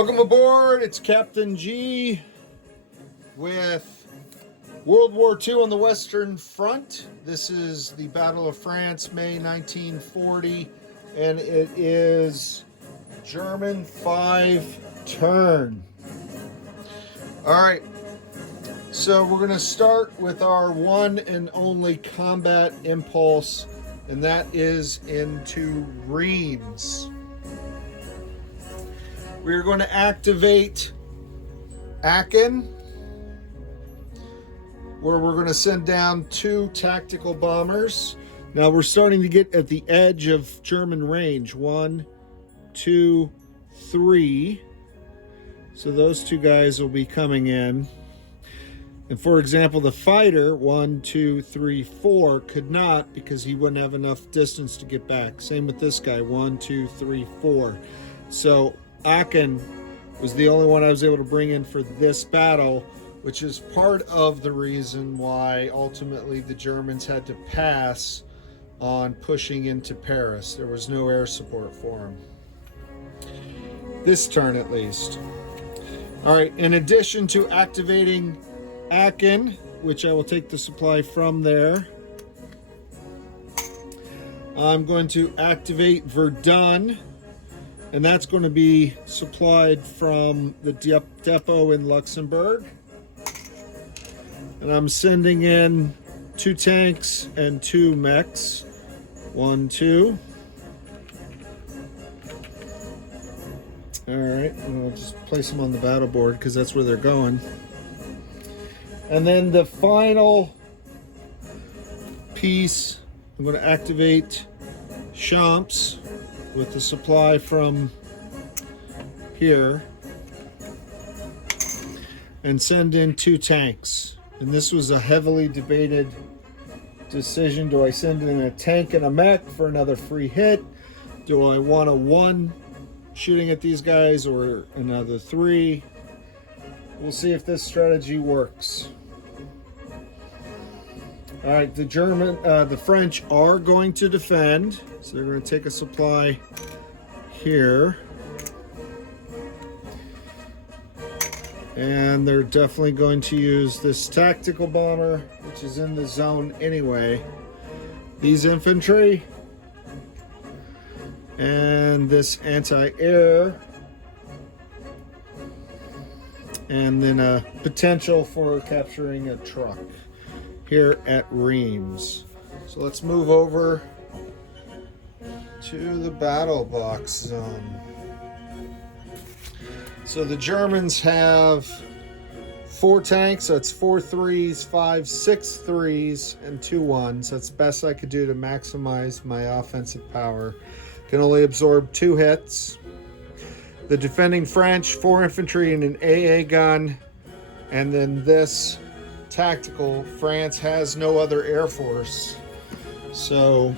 Welcome aboard. It's Captain G with World War II on the Western Front. This is the Battle of France, May 1940, and it is German 5 turn. All right, so we're going to start with our one and only combat impulse, and that is into Reims. We're going to activate Aachen, where we're going to send down 2 tactical bombers. Now we're starting to get at the edge of German range. 1, 2, 3. So those 2 guys will be coming in. And for example, the fighter, 1, 2, 3, 4, could not because he wouldn't have enough distance to get back. Same with this guy, 1, 2, 3, 4. So Aachen was the only one I was able to bring in for this battle, which is part of the reason why ultimately the Germans had to pass on pushing into Paris. There was no air support for them. This turn at least. All right, in addition to activating Aachen, which I will take the supply from there, I'm going to activate Verdun, and that's going to be supplied from the depot in Luxembourg. And I'm sending in 2 tanks and 2 mechs. 1, 2. All right, I'll just place them on the battle board because that's where they're going. And then the final piece, I'm going to activate Champs with the supply from here and send in 2 tanks. And this was a heavily debated decision. Do I send in a tank and a mech for another free hit? Do I want a 1 shooting at these guys or another 3? We'll see if this strategy works. All right, the French are going to defend, so they're going to take a supply here. And they're definitely going to use this tactical bomber, which is in the zone anyway. These infantry. And this anti-air. And then a potential for capturing a truck here at Reims. So let's move over to the battle box zone. So the Germans have 4 tanks. So it's 4 3s, 5, 6 3s, and 2 1s. That's the best I could do to maximize my offensive power. Can only absorb 2 hits. The defending French, 4 infantry and an AA gun. And then this tactical, France has no other air force. So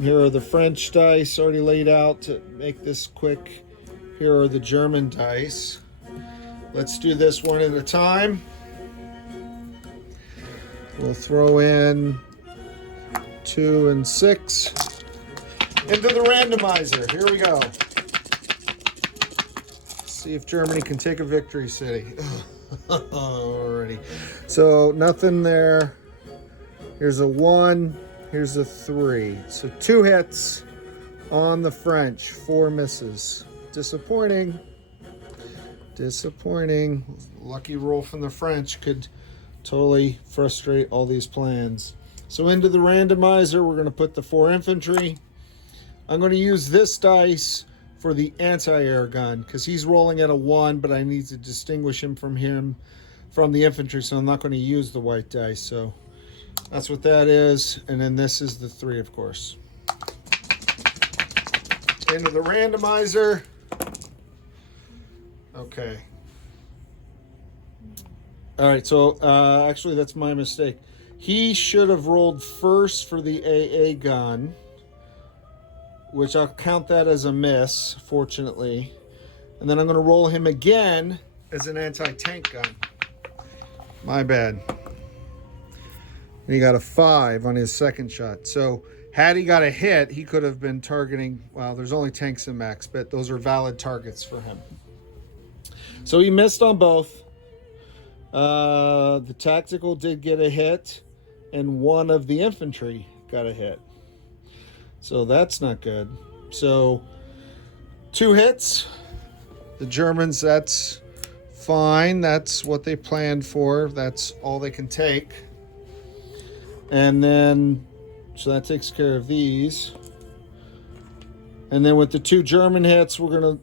here are the French dice already laid out to make this quick. Here are the German dice. Let's do this one at a time. We'll throw in 2 and 6 into the randomizer. Here we go. See if Germany can take a victory city. Alrighty. So nothing there. Here's a 1. Here's a 3. So 2 hits on the French. 4 misses. Disappointing. Lucky roll from the French could totally frustrate all these plans. So into the randomizer, we're going to put the 4 infantry. I'm going to use this dice for the anti-air gun because he's rolling at a 1, but I need to distinguish him from the infantry, so I'm not going to use the white dice. So that's what that is. And then this is the 3, of course. Into the randomizer. Okay. All right, so actually that's my mistake. He should have rolled first for the AA gun, which I'll count that as a miss, fortunately. And then I'm going to roll him again as an anti-tank gun. My bad. And he got a 5 on his second shot. So had he got a hit, he could have been targeting, well, there's only tanks and mechs, but those are valid targets for him. So he missed on both. The tactical did get a hit, and one of the infantry got a hit. So that's not good. So 2 hits. The Germans, that's fine. That's what they planned for. That's all they can take. And then, so that takes care of these. And then with the 2 German hits, we're going to,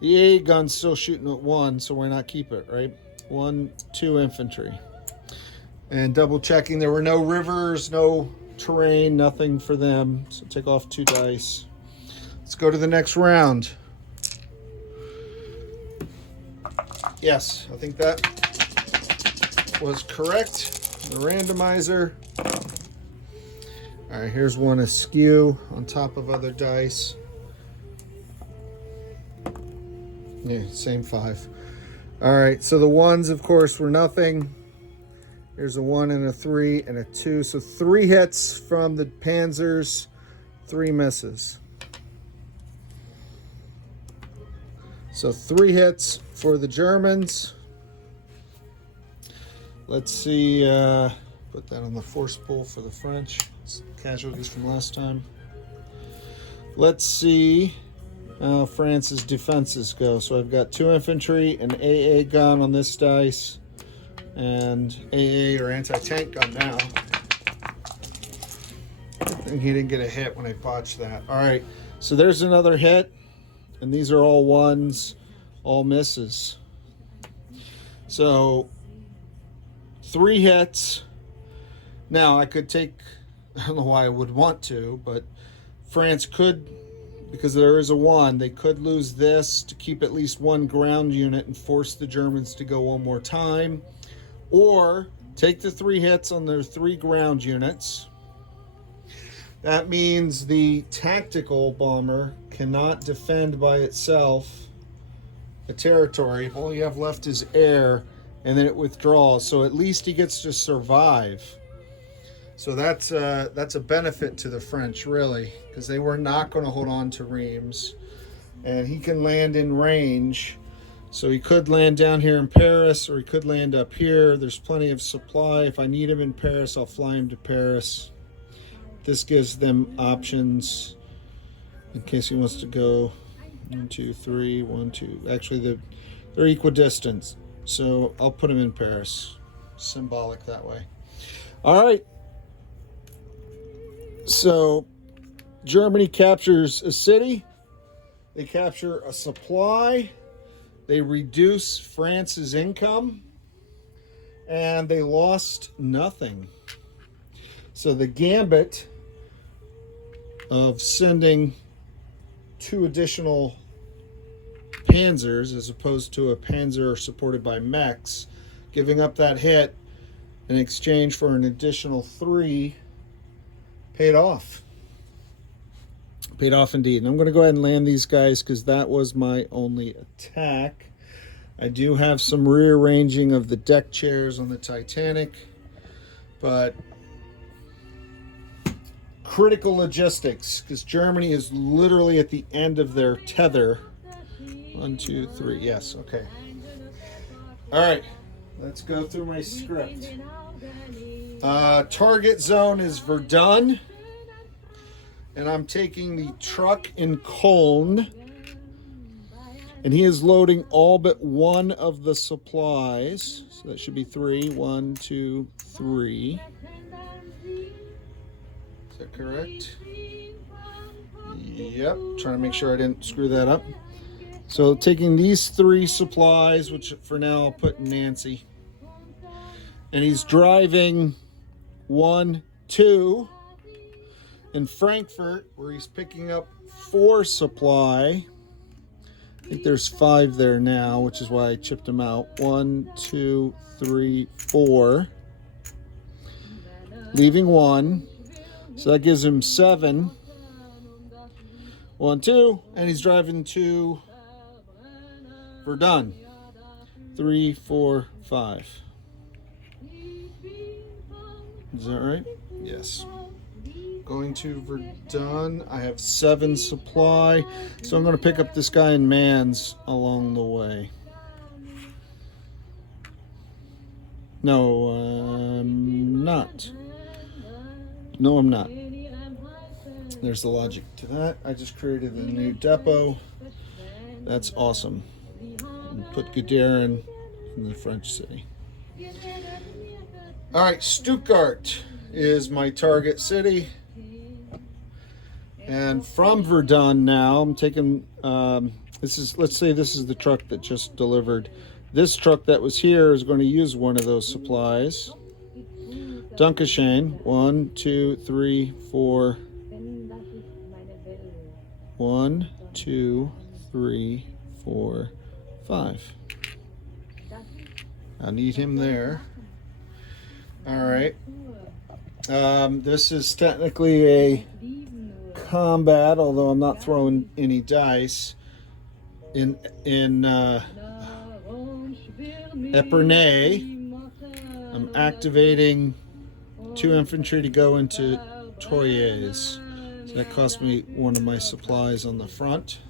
the AA gun's still shooting at 1, so why not keep it, right? 1, 2 infantry. And double checking, there were no rivers, no terrain, nothing for them. So take off 2 dice. Let's go to the next round. Yes, I think that was correct. The randomizer. All right, here's one askew on top of other dice. Yeah, same 5. All right, so the 1s, of course, were nothing. Here's a 1 and a 3 and a 2. So 3 hits from the Panzers, 3 misses. So 3 hits for the Germans. Let's see, put that on the force pull for the French. It's casualties from last time. Let's see how France's defenses go. So I've got 2 infantry, an AA gun on this dice, and AA or anti-tank gun now. I think he didn't get a hit when I botched that. All right, so there's another hit, and these are all 1s, all misses. So 3 hits. Now I could take, I don't know why I would want to, but France could, because there is a 1, they could lose this to keep at least 1 ground unit and force the Germans to go 1 more time. Or take the 3 hits on their 3 ground units. That means the tactical bomber cannot defend by itself a territory. All you have left is air, and then it withdraws. So at least he gets to survive. So that's a benefit to the French, really, because they were not going to hold on to Reims. And he can land in range. So he could land down here in Paris, or he could land up here. There's plenty of supply. If I need him in Paris, I'll fly him to Paris. This gives them options in case he wants to go 1, 2, 3, 1, 2. Actually, they're equidistant. So I'll put him in Paris. Symbolic that way. All right. So Germany captures a city. They capture a supply. They reduce France's income. And they lost nothing. So the gambit of sending 2 additional panzers as opposed to a panzer supported by mechs, giving up that hit in exchange for an additional 3, paid off. Paid off indeed. And I'm going to go ahead and land these guys because that was my only attack. I do have some rearranging of the deck chairs on the Titanic, but critical logistics, because Germany is literally at the end of their tether. 1, 2, 3. Yes, okay. All right, let's go through my script. Target zone is Verdun, and I'm taking the truck in Cologne, and he is loading all but 1 of the supplies. So that should be 3. 1, 2, 3. Is that correct? Yep. Trying to make sure I didn't screw that up. So taking these 3 supplies, which for now I'll put in Nancy. And he's driving 1, 2 in Frankfurt, where he's picking up 4 supply. I think there's 5 there now, which is why I chipped them out. 1, 2, 3, 4. Leaving 1. So that gives him 7. 1, 2. And he's driving to Verdun. 3, 4, 5. Is that right? Yes. Going to Verdun. I have 7 supply. So I'm going to pick up this guy in Mans along the way. No, I'm not. No, I'm not. There's the logic to that. I just created a new depot. That's awesome. And put Guderian in the French city. All right, Stuttgart is my target city. And from Verdun now, I'm taking, let's say this is the truck that just delivered. This truck that was here is going to use one of those supplies. Dankeschön. 1, 2, 3, 4. 1, 2, 3, 4, 5. I need him there. All right. This is technically a combat, although I'm not throwing any dice. In Epernay, I'm activating 2 infantry to go into Troyes. So that cost me one of my supplies on the front.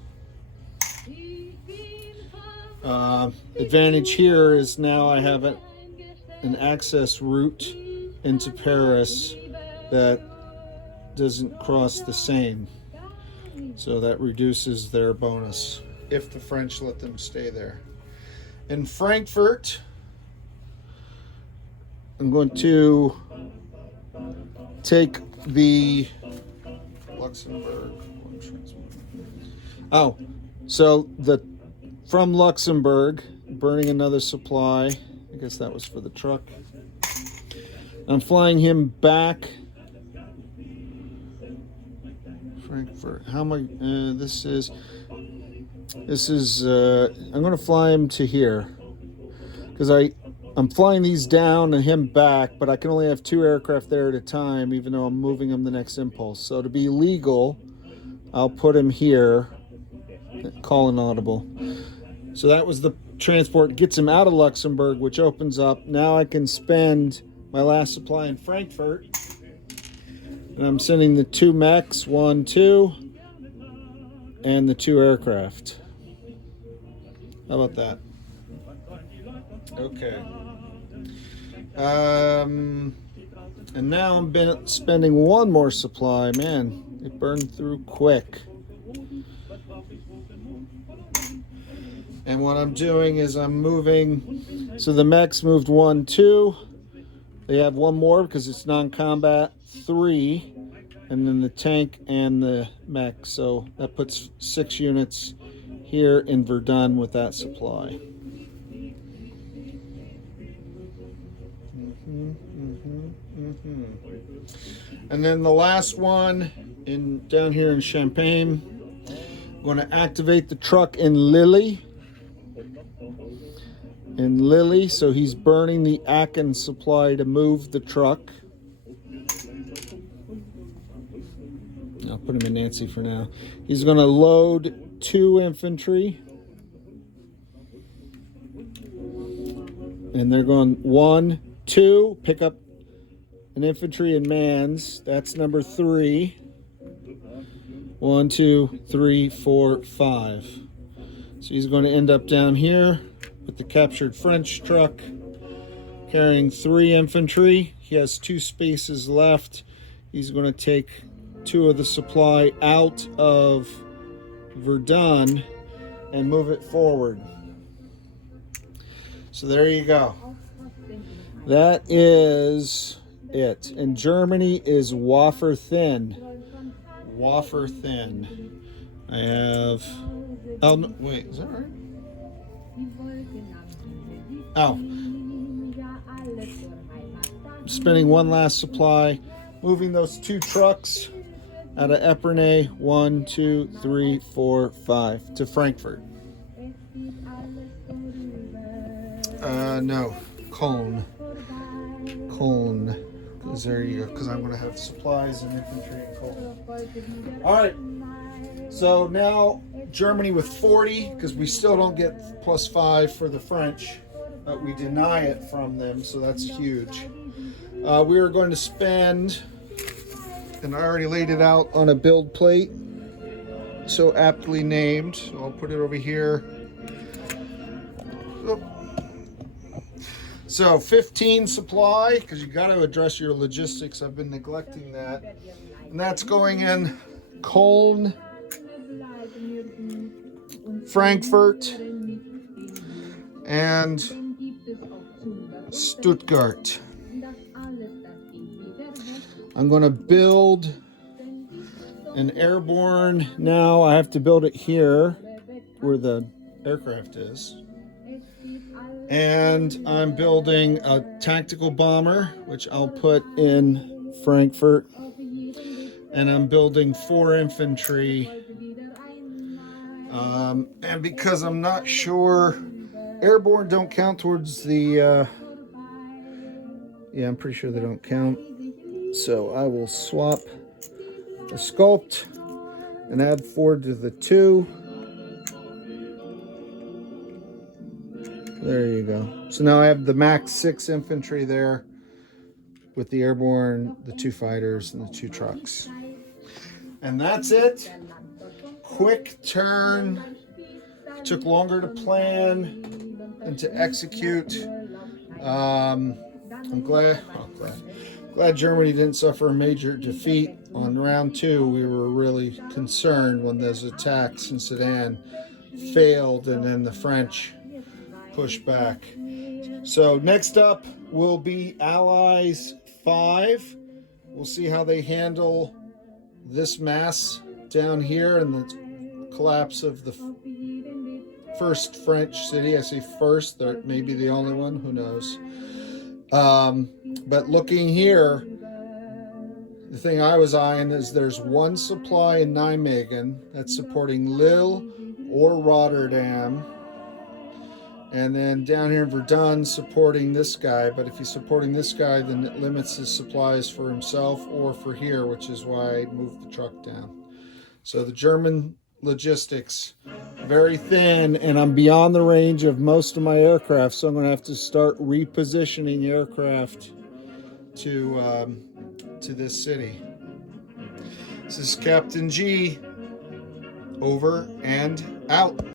Advantage here is now I have an access route into Paris that doesn't cross the Seine. So that reduces their bonus if the French let them stay there. In Frankfurt, I'm going to take the Luxembourg. Oh, so from Luxembourg, burning another supply. I guess that was for the truck. I'm flying him back. Frankfurt. How am I? This is. I'm going to fly him to here because I'm flying these down and him back, but I can only have 2 aircraft there at a time, even though I'm moving him the next impulse. So to be legal, I'll put him here. Call an audible. So that was the transport, gets him out of Luxembourg, which opens up. Now I can spend my last supply in Frankfurt. And I'm sending the 2 mechs, 1, 2, and the 2 aircraft. How about that? Okay. And now I'm spending 1 more supply. Man, it burned through quick. And what I'm doing is I'm moving. So the mechs moved 1, 2. They have 1 more because it's non-combat. 3. And then the tank and the mech. So that puts 6 units here in Verdun with that supply. And then the last one down here in Champagne, I'm going to activate the truck in Lille. So he's burning the Aachen supply to move the truck. I'll put him in Nancy for now. He's going to load 2 infantry. And they're going 1, 2, pick up an infantry in Mans. That's number 3. 1, 2, 3, 4, 5. So he's going to end up down here with the captured French truck carrying 3 infantry. He has 2 spaces left. He's going to take 2 of the supply out of Verdun and move it forward. So there you go. That is it. And Germany is wafer thin. Wafer thin. I have... Oh, no, wait, is that right? Oh. I'm spending 1 last supply. Moving those 2 trucks out of Epernay, 1, 2, 3, 4, 5 to Frankfurt. No, Cologne. Because there you go. Because I'm going to have supplies and infantry in Cologne. All right. So now Germany with 40, because we still don't get +5 for the French. We deny it from them, so that's huge. We are going to spend, and I already laid it out on a build plate, so aptly named. So I'll put it over here. So 15 supply, because you got to address your logistics. I've been neglecting that. And that's going in Cologne, Frankfurt, and Stuttgart. I'm going to build an airborne. Now I have to build it here where the aircraft is. And I'm building a tactical bomber, which I'll put in Frankfurt. And I'm building 4 infantry. And because I'm not sure, airborne don't count towards the, yeah, I'm pretty sure they don't count. So I will swap the sculpt and add 4 to the 2. There you go. So now I have the max 6 infantry there with the airborne, the 2 fighters, and the 2 trucks. And that's it. Quick turn. Took longer to plan than to execute. I'm glad Germany didn't suffer a major defeat on round 2. We were really concerned when those attacks in Sedan failed and then the French pushed back. So next up will be Allies 5. We'll see how they handle this mass down here and the collapse of the first French city. I say first, that may be the only one, who knows. But looking here, the thing I was eyeing is there's 1 supply in Nijmegen that's supporting Lille or Rotterdam. And then down here in Verdun supporting this guy. But if he's supporting this guy, then it limits his supplies for himself or for here, which is why I moved the truck down. So the German logistics, very thin, and I'm beyond the range of most of my aircraft, so I'm going to have to start repositioning aircraft to this city. This is Captain G, over and out.